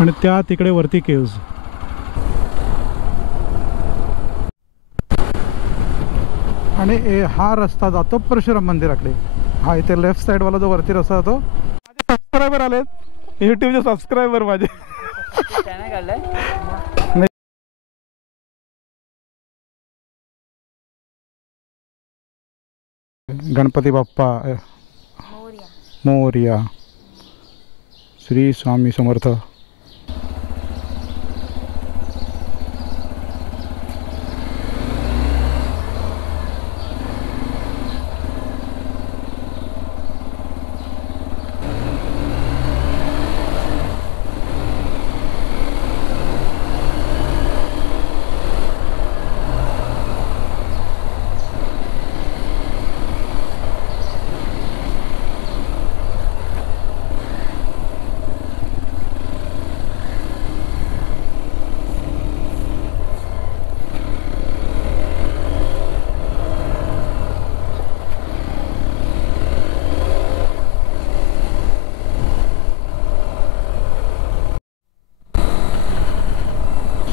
आणि त्या तिकडे वरती केव्ज. आणि हा रस्ता जातो परशुराम मंदिराकडे. हा इथे लेफ्ट साईडवाला जो वरती रस्ता जातो. माझे सबस्क्रायबर आलेत, यूट्यूबचे सबस्क्रायबर माझे. गणपती बाप्पा मोरया. श्री स्वामी समर्थ.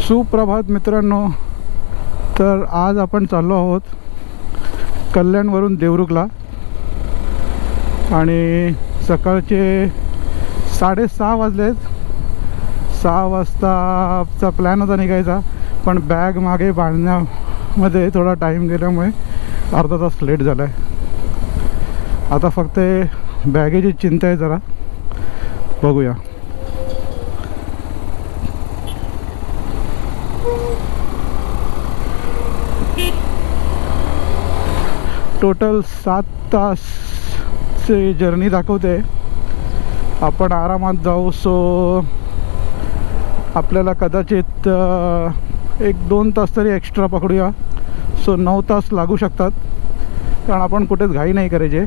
सुप्रभात मित्रांनो. तर आज आपण चाललो आहोत कल्याणवरून देवरुखला आणि सकाळचे 6:30 वाजलेत. 6 वाजताचा प्लॅन होता निघायचा, पण बॅग मागे बांधण्यामध्ये थोडा टाईम गेल्यामुळे अर्धा तास लेट झाला आहे. आता फक्त बॅगेची चिंता आहे जरा, बघूया. टोटल 7 तासचे जर्नी दाखवते. आपण आरामात जाऊ. सो आपल्याला कदाचित 1-2 तास तरी एक्स्ट्रा पकडूया. सो 9 तास लागू शकतात, कारण आपण कुठेच घाई नाही करायचे.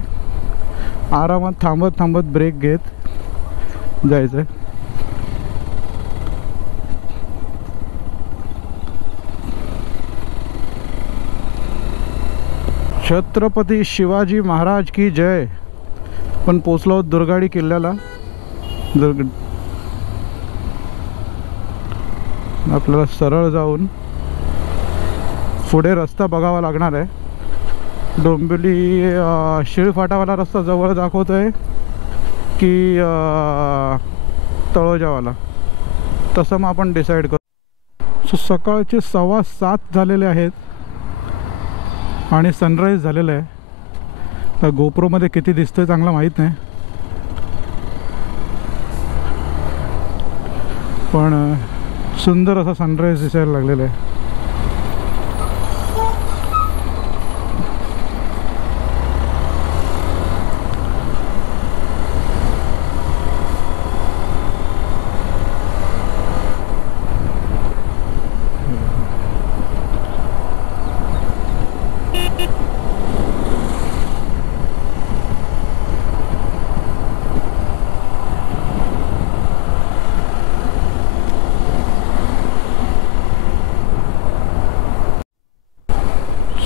आरामात थांबत थांबत ब्रेक घेत जायचं. छत्रपती शिवाजी महाराज की जय. पण पोचलो दुर्गाडी किल्ल्याला. आपल्याला सरळ जाऊन पुढे रस्ता बघावा लागणार आहे. डोंबिवली शिळफाटावाला रस्ता जवळ दाखवतोय की तळोजावाला, तसं मग आपण डिसाईड करू. सो सकाळचे 7:15 झालेले आहेत आणि सनराईज झालेलं आहे. तर गोप्रोमध्ये किती दिसतोय चांगला माहीत नाही, पण सुंदर असा सनराईज दिसायला लागलेला आहे.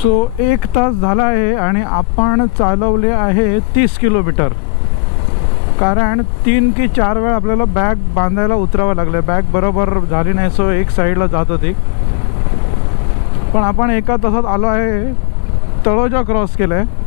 सो 1 तास झाला आहे आणि आपण चालवले आहे 30 किलोमीटर. कारण 3 की 4 वेळा आपल्याला बॅग बांधायला उतरावं लागलं. बॅग बरोबर झाली नाही, सो एक साईडला जात होती. पण आपण 1 तासात आलो आहे. तळोजा क्रॉस केलं आहे.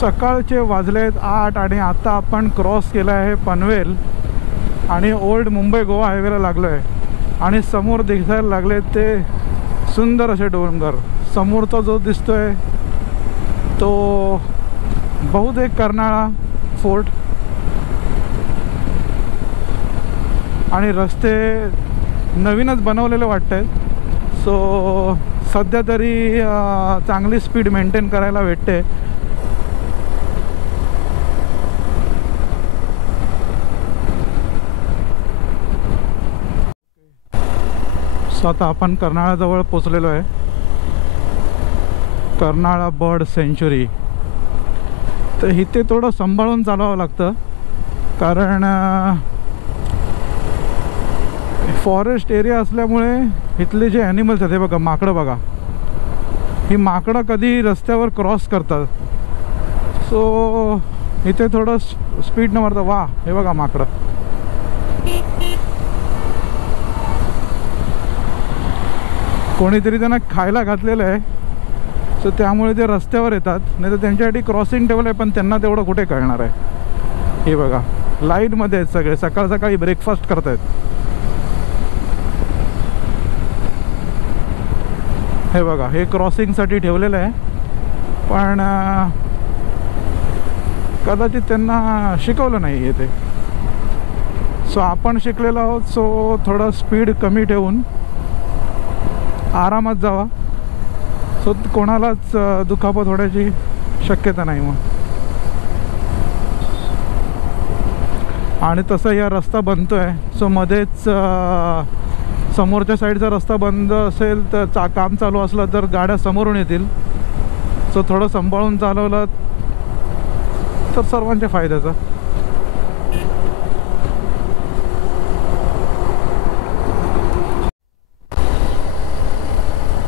सकाळचे वाजलेत 8 आणि आता आपण क्रॉस केला आहे पनवेल आणि ओल्ड मुंबई गोवा हायवेला लागलो आहे. आणि समोर दिसायला लागले ते सुंदर असे डोंगर. समोरचा जो दिसतोय तो बहुतेक कर्नाळा फोर्ट. आणि रस्ते नवीनच बनवलेले वाटत आहेत. सो सध्या तरी चांगली स्पीड मेंटेन करायला भेटते. आता आपण कर्नाळाजवळ पोचलेलो आहे. Karnala bird sanctuary. तर इथे थोडं सांभाळून चालवावं लागतं, कारण फॉरेस्ट एरिया असल्यामुळे इथले जे ॲनिमल्स आहेत हे बघा, माकडं बघा, ही माकडं कधी रस्त्यावर क्रॉस करतात. सो इथे थोडं स्पीड न मारता, वा हे बघा माकडं. कोणीतरी त्यांना खायला घातलेलं आहे, सो त्यामुळे ते रस्त्यावर येतात. नाही तर त्यांच्यासाठी क्रॉसिंग ठेवलं आहे, पण त्यांना तेवढं कुठे कळणार आहे. हे बघा लाईनमध्ये आहेत सगळे, सकाळ सकाळी ब्रेकफास्ट करत आहेत. हे बघा, हे क्रॉसिंगसाठी ठेवलेलं आहे, पण कदाचित त्यांना शिकवलं नाही आहे ते. सो आपण शिकलेलो आहोत, सो थोडं स्पीड कमी ठेवून आरामात जावा. सो कोणालाच दुखापत होण्याची शक्यता नाही मग. आणि तसं या रस्ता बनतो आहे, सो मध्येच समोरच्या साईडचा रस्ता बंद असेल तर काम चालू असलं तर गाड्या समोरून येतील. सो थोडं सांभाळून चालवलं तर सर्वांच्या फायद्याचं.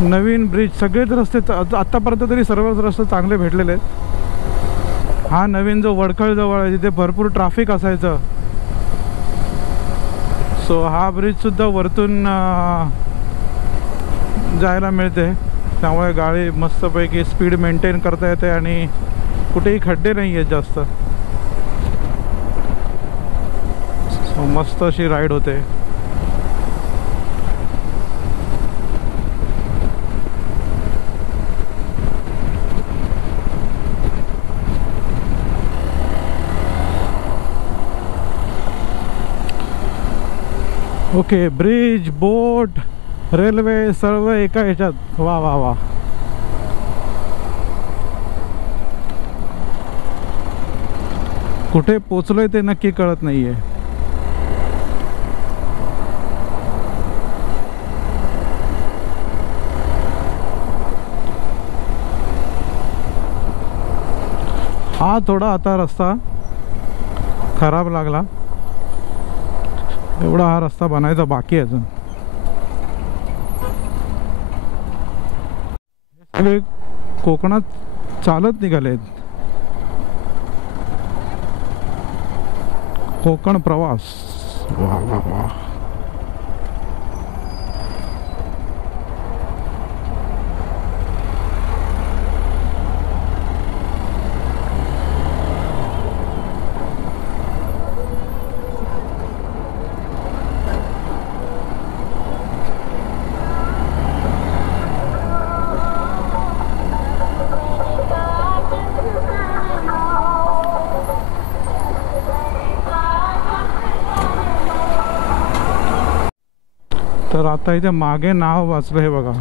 नवीन ब्रिज, सगळेच रस्ते आत्तापर्यंत तरी सर्वच रस्ते चांगले भेटलेले आहेत. हा नवीन जो वडखळजवळ आहे तिथे भरपूर ट्रॅफिक असायचं, सो हा ब्रिजसुद्धा वरतून जायला मिळते. त्यामुळे गाडी मस्तपैकी स्पीड मेंटेन करता येते आणि कुठेही खड्डे नाही आहेत जास्त. सो मस्त अशी राईड होते. ओके, ब्रिज, बोट, रेल्वे सर्व एका ह्याच्यात. वा वा वा. कुठे पोचलोय ते नक्की कळत नाहीये. हा थोडा आता रस्ता खराब लागला, एवढा हा रस्ता बनायचा बाकी आहे अजून. सगळे कोकणात चालत निघालेत. कोकण प्रवास, वा वा वा. तर आता इथे मागे नाव वाचलं हे बघा,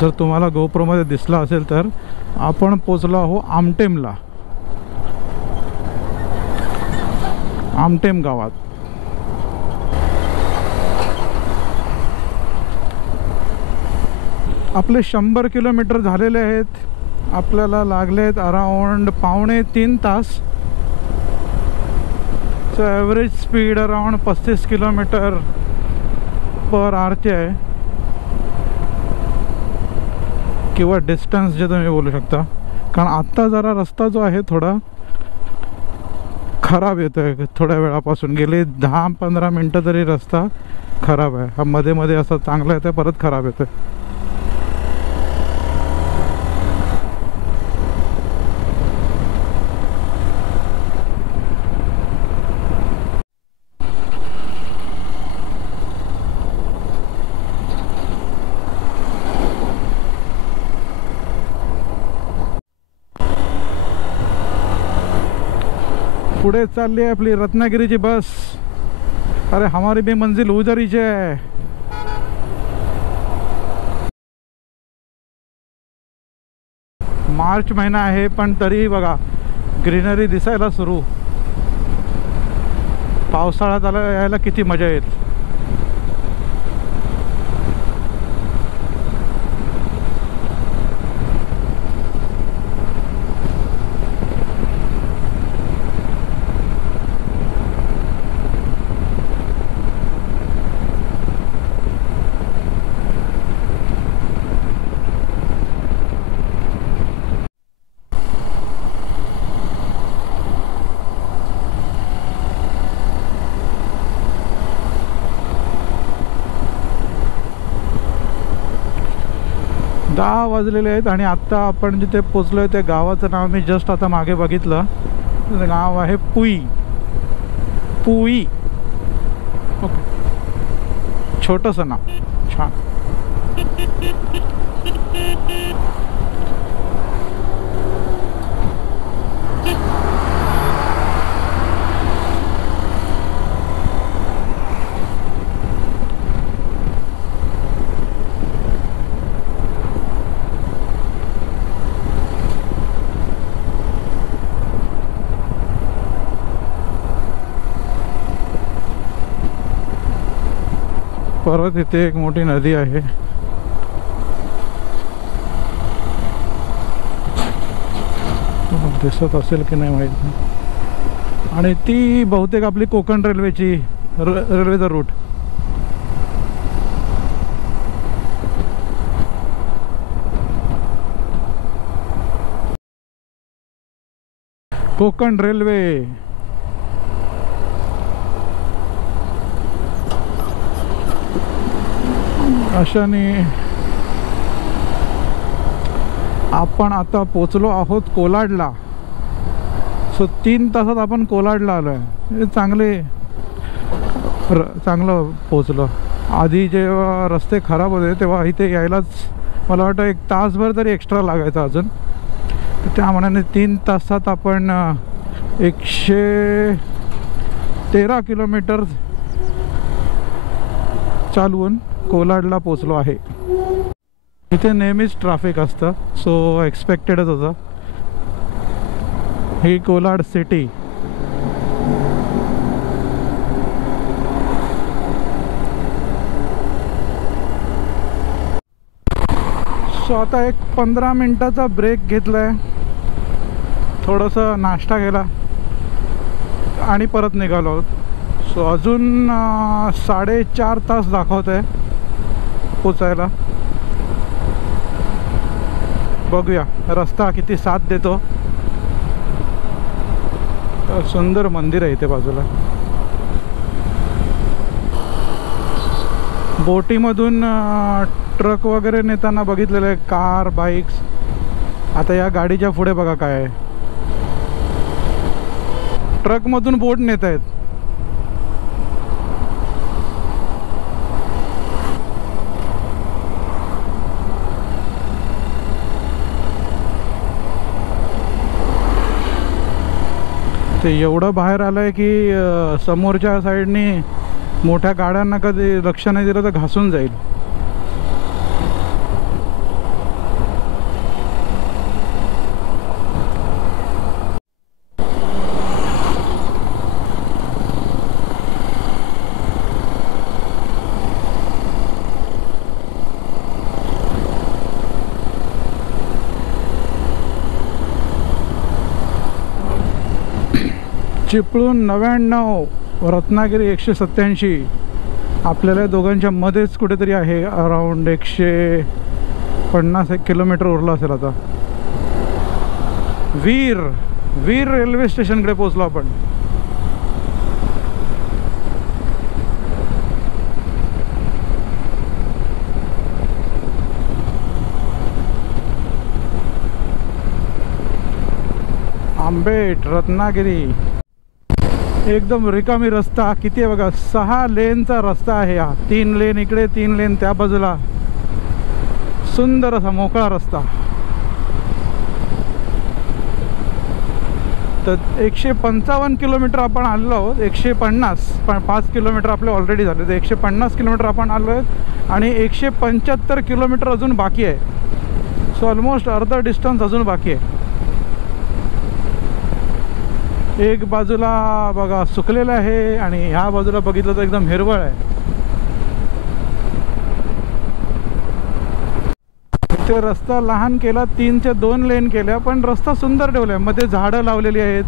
जर तुम्हाला गोप्रोमध्ये दिसला असेल तर आपण पोचलो आहो आमटेमला, आमटेम गावात. आपले 100 किलोमीटर झालेले आहेत. आपल्याला लागले आहेत अराउंड 2.5 तास. So average speed around 35 kilometre per आवरची आहे, किंवा डिस्टन्स जे तुम्ही बोलू शकता. कारण आत्ता जरा रस्ता जो आहे थोडा खराब येतो आहे. थोड्या वेळापासून गेले 10-15 मिनटं तरी रस्ता खराब आहे. हा मध्ये मध्ये असं चांगला येतो, परत खराब येतो. पुढे चालली आहे आपली रत्नागिरीची बस. अरे हमारी भी मंजिल उधर ही है. मार्च महिना आहे पण तरी बघा ग्रीनरी दिसायला सुरू. पावसाळ्यात यायला किती मजा येईल. 10 वाजलेले आहेत आणि आत्ता आपण जिथे पोचलो आहे त्या गावाचं नाव मी जस्ट आता मागे बघितलं. गाव आहे पुई. पुई. ओके, छोटंसं नाव, छान. परत इथे एक मोठी नदी आहे. दिसत असेल की नाही माहीत नाही. आणि ती बहुतेक आपली कोकण रेल्वेची रेल्वेचा रूट. कोकण रेल्वे. अशाने आपण आता पोचलो आहोत कोलाडला. सो 3 तासात आपण कोलाडला आलो आहे. चांगलं पोचलो. आधी जेव्हा रस्ते खराब होते तेव्हा इथे यायलाच मला वाटतं 1 तासभर तरी एक्स्ट्रा लागायचा अजून. त्या मनाने 3 तासात आपण 113 किलोमीटर चालवून कोलाडला पोचलो आहे. इथे नेहमीच ट्रॅफिक असतं, सो एक्सपेक्टेडच होतं. ही कोलाड सिटी. सो आता एक 15 मिनिटाचा ब्रेक घेतलाय, थोडंसं नाश्ता केला आणि परत निघालो आहोत. सो अजून 4.5 तास दाखवत आहे पोचायला. बघूया रस्ता किती साथ देतो. सुंदर मंदिर आहे इथे बाजूला. बोटीमधून ट्रक वगैरे नेताना बघितलेलं आहे, कार, बाईक्स. आता या गाडीच्या पुढे बघा काय आहे, ट्रकमधून बोट नेत आहेत. ते एवढं बाहेर आलंय की समोरच्या साईडनी मोठ्या गाड्यांना कधी लक्ष नाही दिलं तर घासून जाईल. चिपळूण 99, रत्नागिरी 187. आपल्याला दोघांच्या मध्येच कुठेतरी आहे. अराउंड 150 किलोमीटर उरला असेल आता. वीर रेल्वे स्टेशनकडे पोहोचलो आपण. आंबेड, रत्नागिरी. एकदम रिकामी रस्ता. किती आहे बघा, 6 लेनचा रस्ता आहे हा. 3 लेन इकडे, 3 लेन त्या बाजूला. सुंदर असा मोकळा रस्ता. तर 155 किलोमीटर आपण आलेलो आहोत. 5 किलोमीटर आपले ऑलरेडी झाले. तर 150 किलोमीटर आपण आलो आहेत आणि 175 किलोमीटर अजून बाकी आहे. सो ऑलमोस्ट अर्धा डिस्टन्स अजून बाकी आहे. एक बाजूला बघा सुकलेलं आहे आणि ह्या बाजूला बघितलं तर एकदम हिरवळ आहे. इथे रस्ता लहान केला, 3च्या 2 लेन केल्या, पण रस्ता सुंदर ठेवलाय. मध्ये झाडं लावलेली आहेत.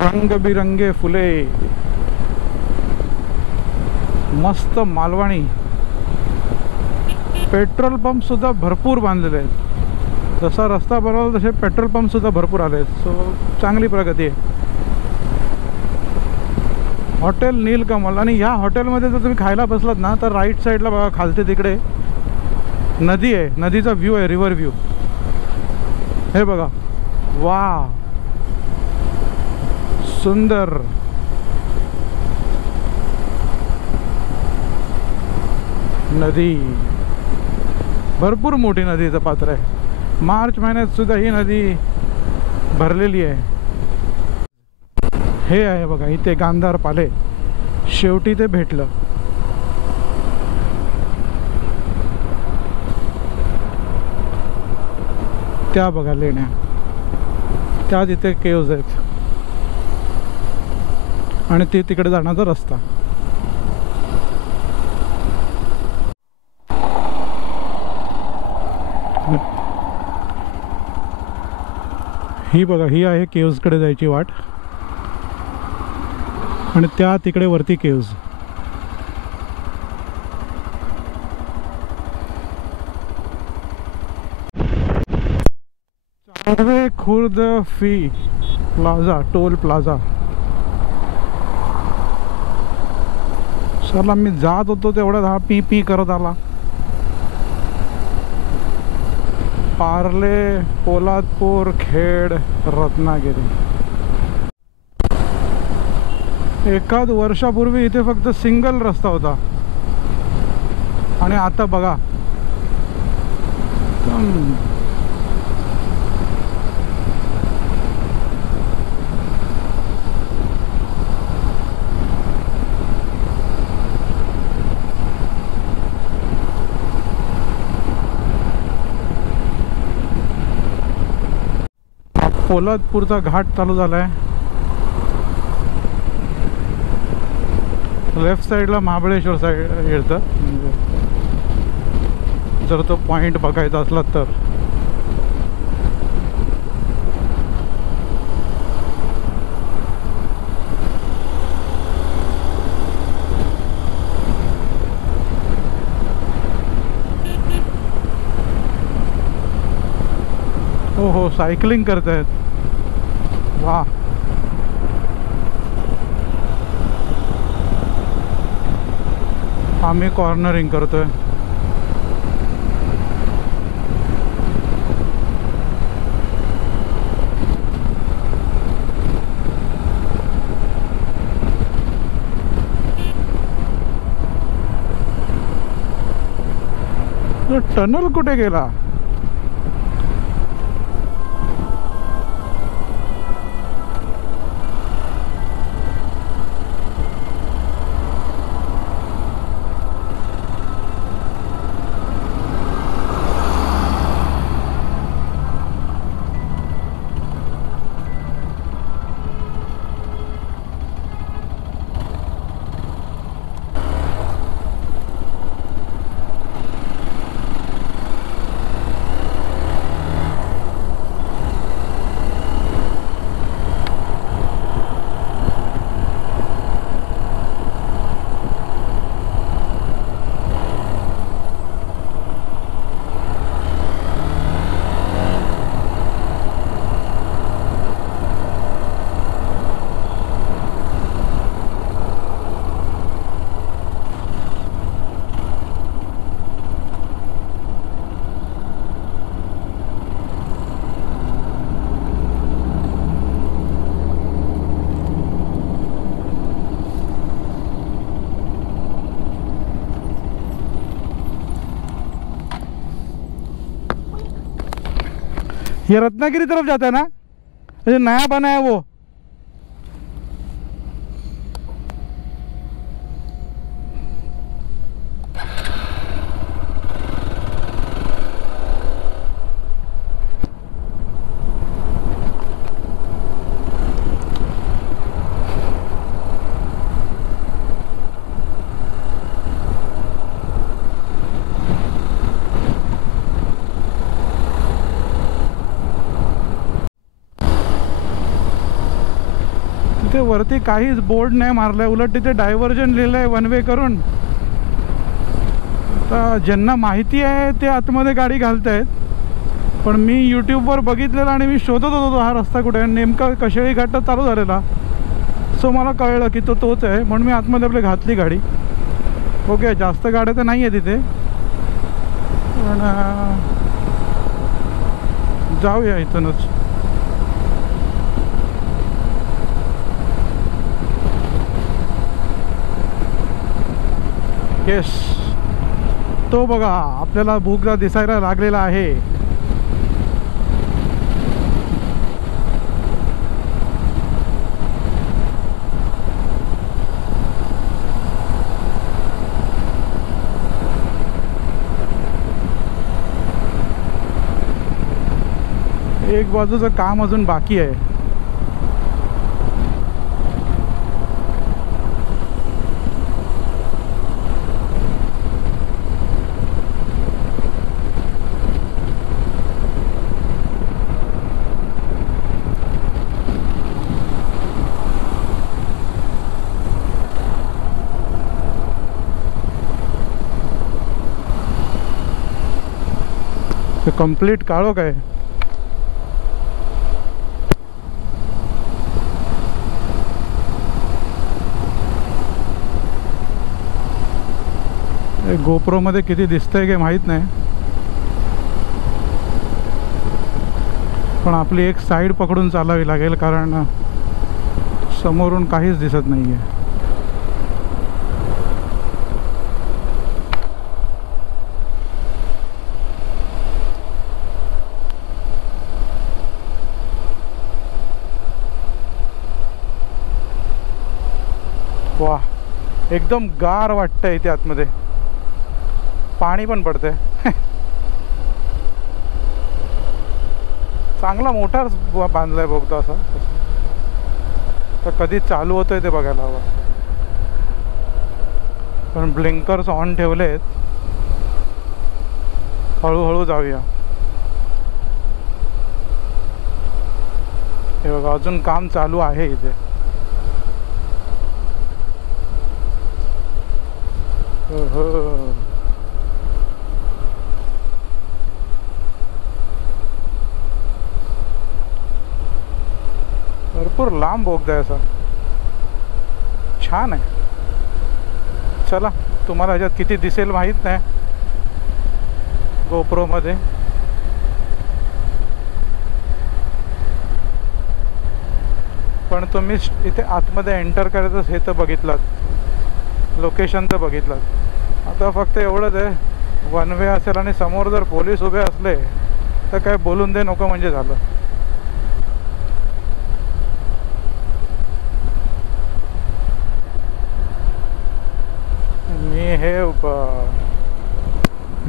रंगबिरंगे फुले. मस्त मालवणी. पेट्रोल पंप सुद्धा भरपूर बांधलेले आहेत. जसा रस्ता बनवला तसे पेट्रोल पंप सुद्धा भरपूर आले आहेत. सो चांगली प्रगती आहे. हॉटेल नीलकमल. आणि ह्या हॉटेलमध्ये जर तुम्ही खायला बसलात ना तर राईट साईडला बघा खालते तिकडे नदी आहे. नदीचा व्ह्यू आहे, रिव्हर व्ह्यू. हे बघा, वा सुंदर. नदी भरपूर मोठी नदीचं पात्र आहे. मार्च महिन्यात सुद्धा ही नदी भरलेली आहे. हे आहे बघा इथे गांधार पाले. शेवटी ते भेटलं. त्या बघा लेण्या, त्या तिथे केव्ज आहेत आणि ते तिकडे जाण्याचा रस्ता. ही बघा, ही आहे केव्जकडे जायची वाट आणि त्या तिकडे वरती caves. Charve Khurd fee plaza, toll plaza. सरला मी जात होतो तेवढ्यात हा पी पी करत आला. पार्ले, पोलादपूर, खेड, रत्नागिरी. एखाद वर्षापूर्वी इथे फक्त सिंगल रस्ता होता आणि आता बघा पोलादपूरचा घाट चालू झालाय. लेफ्ट साईडला महाबळेश्वर साईड येतं. जर तो पॉइंट बघायचा असला तर हो सायकलिंग करतायत. वाह, आम्ही कॉर्नरिंग करतोय. टनल कुठे गेला? ये रत्नागिरी तरफ जाता है ना, ये नया बना है वो। तिथे वरती काहीच बोर्ड नाही मारलाय, उलट तिथे डायव्हर्जन लिहिलंय वन वे करून. तर ज्यांना माहिती आहे ते आतमध्ये गाडी घालत आहेत, पण मी यूट्यूबवर बघितलेलं आणि मी शोधत होतो हा रस्ता कुठे आहे. नेमका कशेळी घाट चालू झालेला, सो मला कळलं की तोच आहे, म्हणून मी आतमध्ये आपली घातली गाडी. ओके, जास्त गाड्या तर नाही आहे तिथे, पण जाऊया इथूनच. येस, तो बघा आपल्याला भूकला दिसायला लागलेला आहे. एक बाजूचं काम अजून बाकी आहे. ते कंप्लीट काळोख आहे. गोप्रो मध्ये किती दिसतंय काही माहीत नाही, पण आपली एक साईड पकडून चालावी लागेल कारण समोरून काहीच दिसत नाही आहे. वा, एकदम गार वाटतंय इथे आतमध्ये. पाणी पण पडतंय. चांगला मोठा बांधलाय बोगदा असा. तर कधी चालू होतोय ते बघायला हवं. पण ब्लिंकर्स ऑन ठेवलेत. हळूहळू जाऊया. हे बघा, अजून काम चालू आहे इथे. भरपूर लांब बोगदा आहे असा. छान आहे. चला, तुम्हाला ह्याच्यात किती दिसेल माहीत नाही गोप्रो मध्ये. पण तुम्ही इथे आतमध्ये एंटर करायचं हे तर बघितलात, लोकेशन तर बघितलात. आता फक्त एवढंच आहे, वन वे असेल आणि समोर जर पोलीस उभे असले तर काय बोलून दे नको म्हणजे झालं. मी हे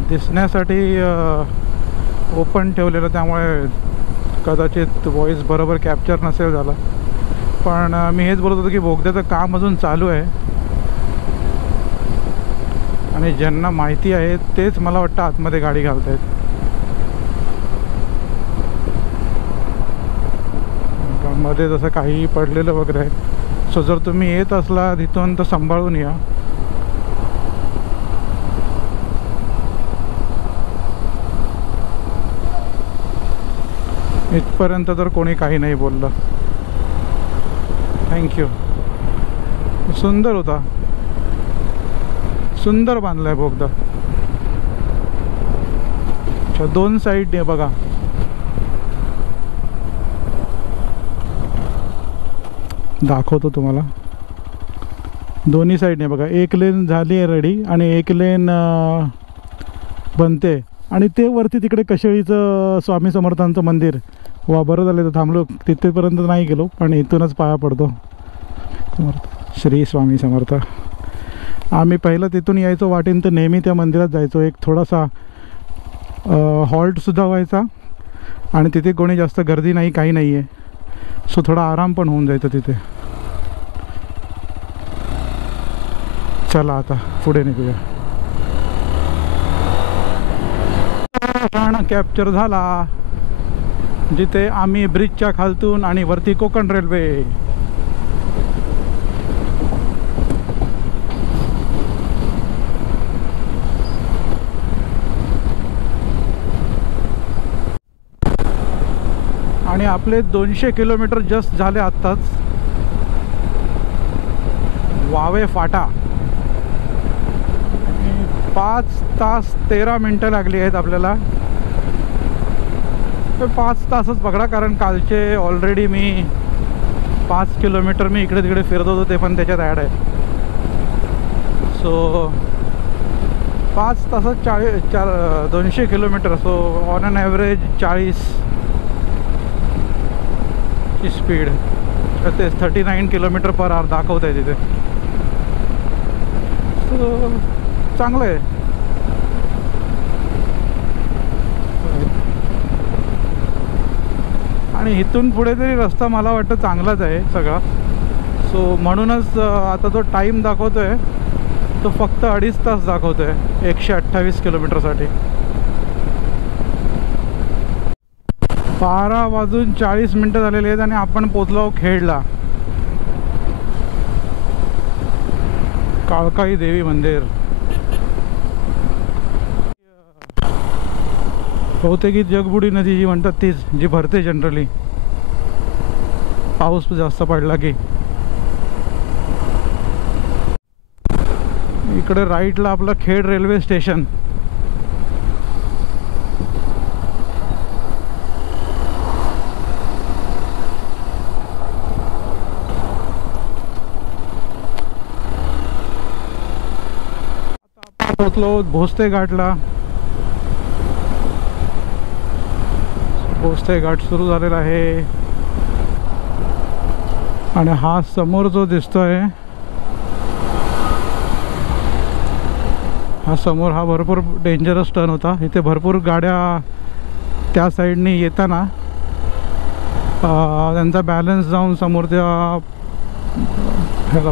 दिसण्यासाठी ओपन ठेवलेलं, त्यामुळे कदाचित व्हॉइस बरोबर कॅप्चर नसेल झाला. पण मी हेच बोलत होतो की बोगद्याचं काम अजून चालू आहे आणि ज्यांना माहिती आहे तेच मला वाटतं आतमध्ये गाडी घालत आहेत. मध्ये जसं काही पडलेलं वगैरे आहे. सो जर तुम्ही येत असला तिथून तर सांभाळून या. इथपर्यंत तर कोणी काही नाही बोललं. थँक्यू. सुंदर होता, सुंदर बांधलाय बोगदा. अच्छा, दोन साईडने बघा. दाखवतो तुम्हाला. दोन्ही साईडने बघा, एक लेन झाली आहे रेडी आणि एक लेन बनते. आणि ते वरती तिकडे कशेळीचं स्वामी समर्थांचं मंदिर. वा, बरं झालं तर थांबलो. तिथेपर्यंत नाही गेलो, पण इथूनच पाया पडतो. श्री स्वामी समर्थ. आम्ही पहिलं तिथून यायचो वाटेन तर नेहमी त्या मंदिरात जायचो. एक थोडासा हॉल्टसुद्धा व्हायचा आणि तिथे कोणी जास्त गर्दी नाही, काही नाही आहे. सो थोडा आराम पण होऊन जायचं तिथे. चला आता पुढे निघूया. क्षण कॅप्चर झाला जिथे आम्ही ब्रिजच्या खालतून आणि वरती कोकण रेल्वे. आणि आपले 200 किलोमीटर जस्ट झाले आत्ताच. वावे फाटा. 5 तास 13 मिनटं लागली आहेत आपल्याला. 5 तासच पकडा, कारण कालचे ऑलरेडी मी 5 किलोमीटर मी इकडे तिकडे फिरत होतो, ते पण त्याच्यात ॲड आहे. सो 5 तासात 200 kilometre. So on an average 40 ची स्पीड. ते 39 किलोमीटर पर आवर दाखवत आहे तिथे. सो चांगलं आहे. आणि इथून पुढे तरी रस्ता मला वाटतं चांगलाच आहे सगळा. सो म्हणूनच आता जो टाईम दाखवतो आहे तो फक्त 2.5 तास दाखवतो आहे 128 किलोमीटरसाठी. 12 वाजून 40 मिनटं झालेली आहेत आणि आपण पोचलो खेडला. काळकाई देवी मंदिर. बहुतेक ही जगबुडी नदी जी म्हणतात तीच, जी भरते जनरली पाऊस जास्त पडला की. इकडे राईटला आपलं खेड रेल्वे स्टेशन. आता पोचलो भोसते घाटला. भोसते घाट सुरू झालेला आहे. आणि हा समोर जो दिसतोय हा समोर, हा भरपूर डेंजरस टर्न होता. इथे भरपूर गाड्या त्या साईडनी येताना त्यांचा बॅलन्स जाऊन समोर त्या ह्याला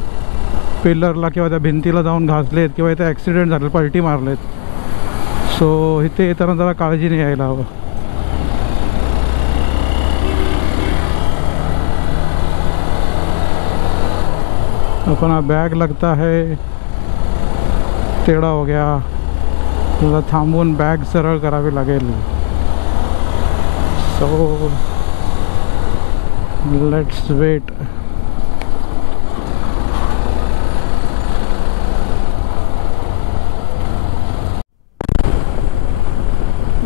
पिलरला किंवा त्या भिंतीला जाऊन घासलेत किंवा इथे ॲक्सिडेंट झाले, पलटी मारलेत. सो इथे येताना जरा काळजीने यायला हवं. अपना बैग लगता है टेढ़ा हो गया, थोड़ा थांबून बॅग सरळ करावी लागेल. So let's wait.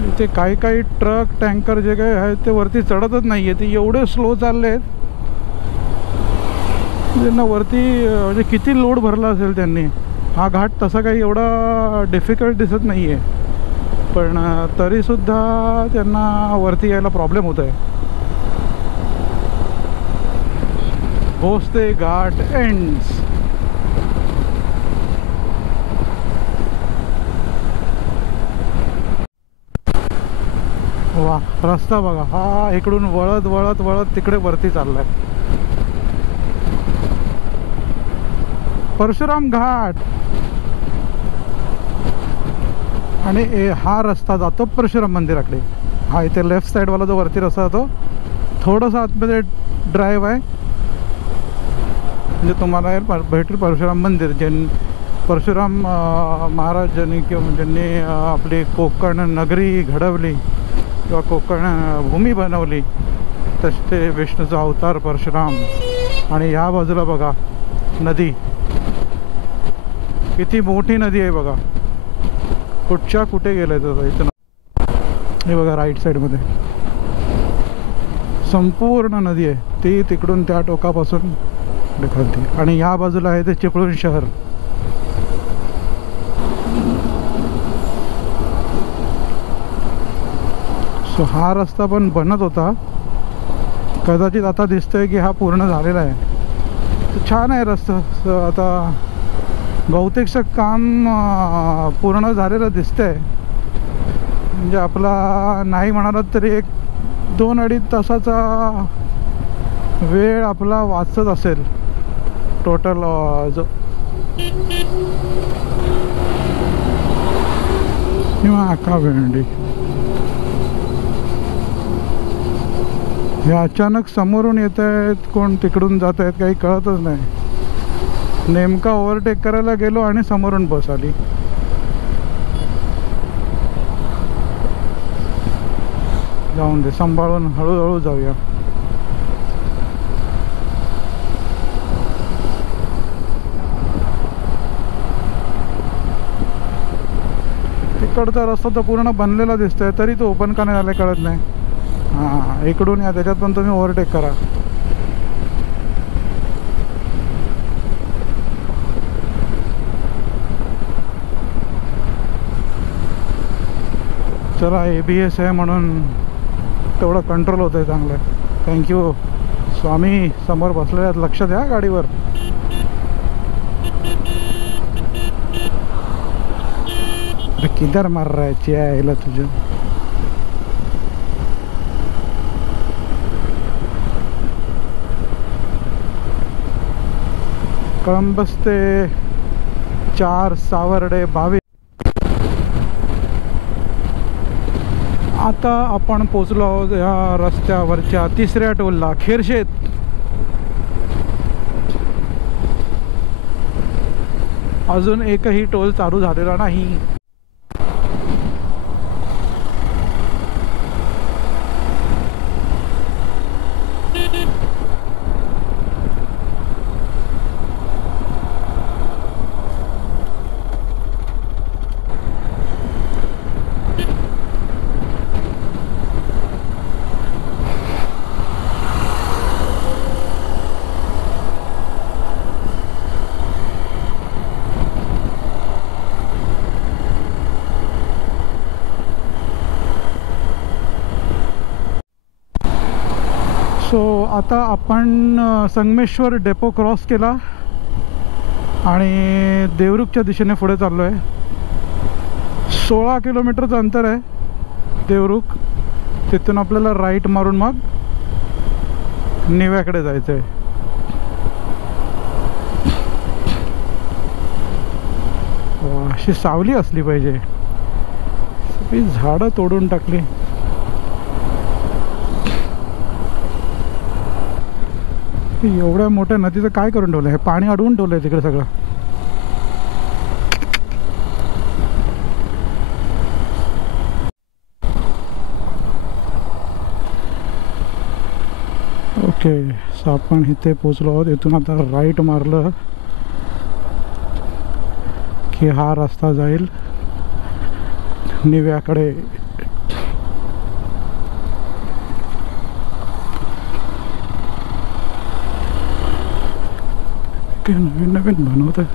इथे काही काही ट्रक टँकर जे काही आहेत ते वरती चढतच नाही आहे. ते एवढे स्लो चालले आहेत. त्यांना वरती म्हणजे किती लोड भरला असेल त्यांनी. हा घाट तसा काही एवढा डिफिकल्ट दिसत नाही आहे, पण तरीसुद्धा त्यांना वरती यायला प्रॉब्लेम होत आहे. भोसते घाट एंड्स. वा, रस्ता बघा. हा इकडून वळत वळत वळत तिकडे वरती चाललाय. परशुराम घाट. आणि हा रस्ता जातो परशुराम मंदिराकडे. हा इथे लेफ्ट साईडवाला जो वरती रस्ता जातो, थोडंसं आतमध्ये ड्राईव्ह आहे, म्हणजे तुम्हाला भेटेल परशुराम मंदिर. परशुराम महाराज ज्यांनी आपली कोकण नगरी घडवली किंवा कोकण भूमी बनवली, तसे ते विष्णूचा अवतार परशुराम. आणि ह्या बाजूला बघा नदी, किती मोठी नदी आहे बघा. कुठच्या कुठे गेलं आहे इथं. हे बघा राईट साईडमध्ये संपूर्ण नदी आहे. ती तिकडून त्या टोकापासून खालती. आणि ह्या बाजूला आहे ते चिपळूण शहर. सो हा रस्ता पण बनत होता, कदाचित आता दिसतोय की हा पूर्ण झालेला आहे. छान आहे रस्ता. आता बहुतेकचं काम पूर्ण झालेलं दिसतंय. म्हणजे आपला नाही म्हणालात तरी 2-2.5 तासाचा वेळ आपला वाचत असेल टोटल. जो किंवा का भेंडी हे अचानक समोरून येत आहेत, कोण तिकडून जात आहेत काही कळतच नाही. नेमका ओव्हरटेक करायला गेलो आणि समोरून बस आली. जाऊन दे, सांभाळून हळूहळू जाऊया. इकडचा रस्ता तर पूर्ण बनलेला दिसतोय, तरी तो ओपन का नाही झाला कळत नाही. हां, इकडून या, त्याच्यात पण तुम्ही ओव्हरटेक करा. चला, ABS आहे म्हणून तेवढं कंट्रोल होतं आहे चांगलं. थँक्यू स्वामी. समोर बसलेले आहेत, लक्ष द्या गाडीवर. किधर मार रहा है यायला तुझं. कळंबस ते 4 सावर्डे 22. आता आपण पोचलो आहोत या रस्त्यावरच्या तिसऱ्या टोलला, खेरशेत. अजून एकही टोल चालू झालेला नाही. सो आता आपण संगमेश्वर डेपो क्रॉस केला आणि देवरुखच्या दिशेने पुढे चाललो आहे. 16 किलोमीटरचं अंतर आहे देवरुख. तिथून आपल्याला राईट मारून मग निव्याकडे जायचं आहे. अशी सावली असली पाहिजे. सगळी झाडं तोडून टाकली. एवढ्या मोठ्या नदीचं काय करून ठेवलं आहे? पाणी अडवून ठेवलं आहे तिकडे सगळं. ओके, सो आपण इथे पोचलो आहोत. इथून आता राईट मारलं की हा रस्ता जाईल निव्याकडे. नवीन नवीन बनवतात.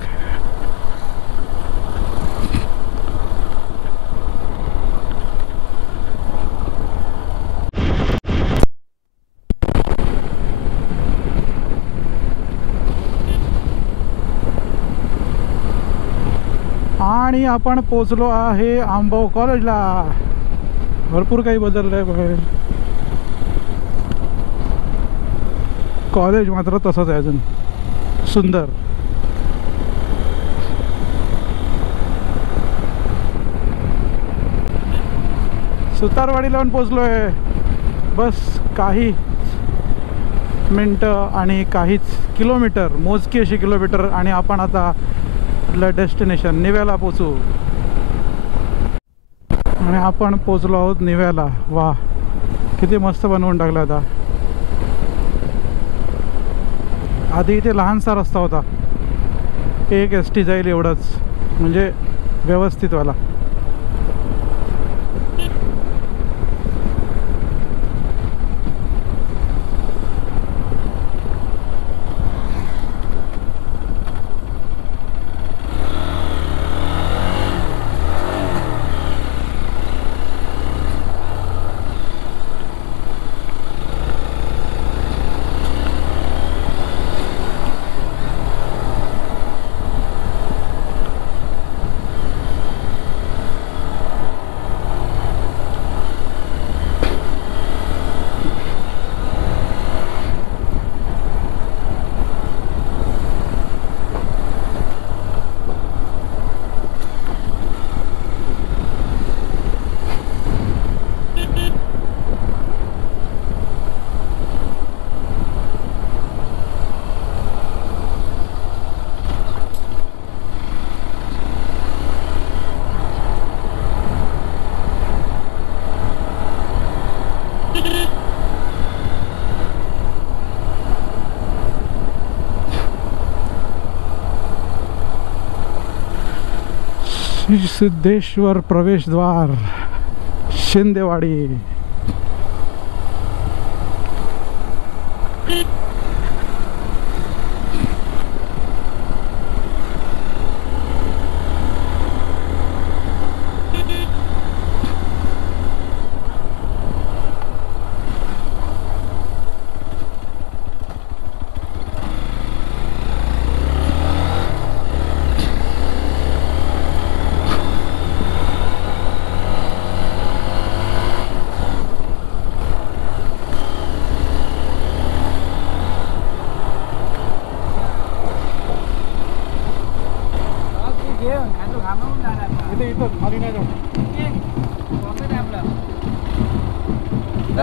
आणि आपण पोचलो आहे आंबव कॉलेजला. भरपूर काही बदललं आहे बाहेर. कॉलेज मात्र तसंच आहे अजून सुंदर. सुतारवाडीला पण पोचलो आहे. बस काही मिनटं आणि काहीच किलोमीटर, मोजकी अशी किलोमीटर, आणि आपण आता आपलं डेस्टिनेशन निव्याला पोचू. आणि आपण पोचलो आहोत निव्याला. वा, किती मस्त बनवून टाकलं. आता आधी इथे लहानसा रस्ता होता, एक ST जाईल एवढंच, म्हणजे व्यवस्थितवाला. श्री सिद्धेश्वर प्रवेशद्वार शिंदेवाडी.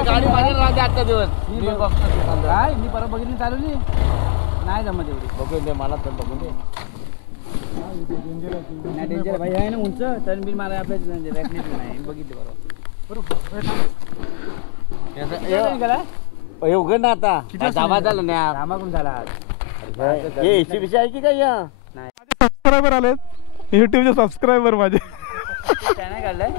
गाडी माझ्या राहते आजचा दिवस. काय मी परत बघितली चालवली नाही जमत एवढी. बघून दे मला तर बघून दे. नाही डेंजर भाई आहे ना उंच टर्न बिल मला आपल्या नाही बघितले बरोबर. उघड ना आता धाबा झालं ना. रामाकडून झाला आज. हे एसी बिशी आहे की काय या सबस्क्रायबर आलेत युट्यूबचे सबस्क्रायबर माझे. त्याने काढलंय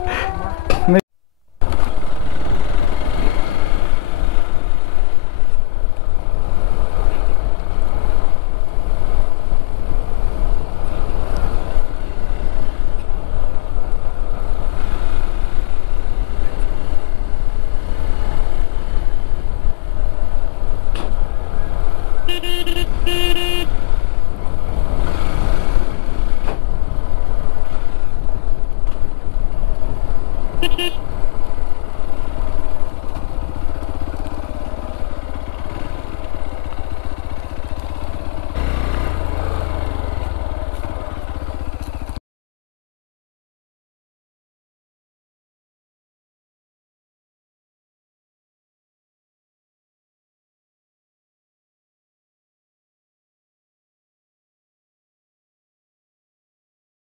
Beep beep.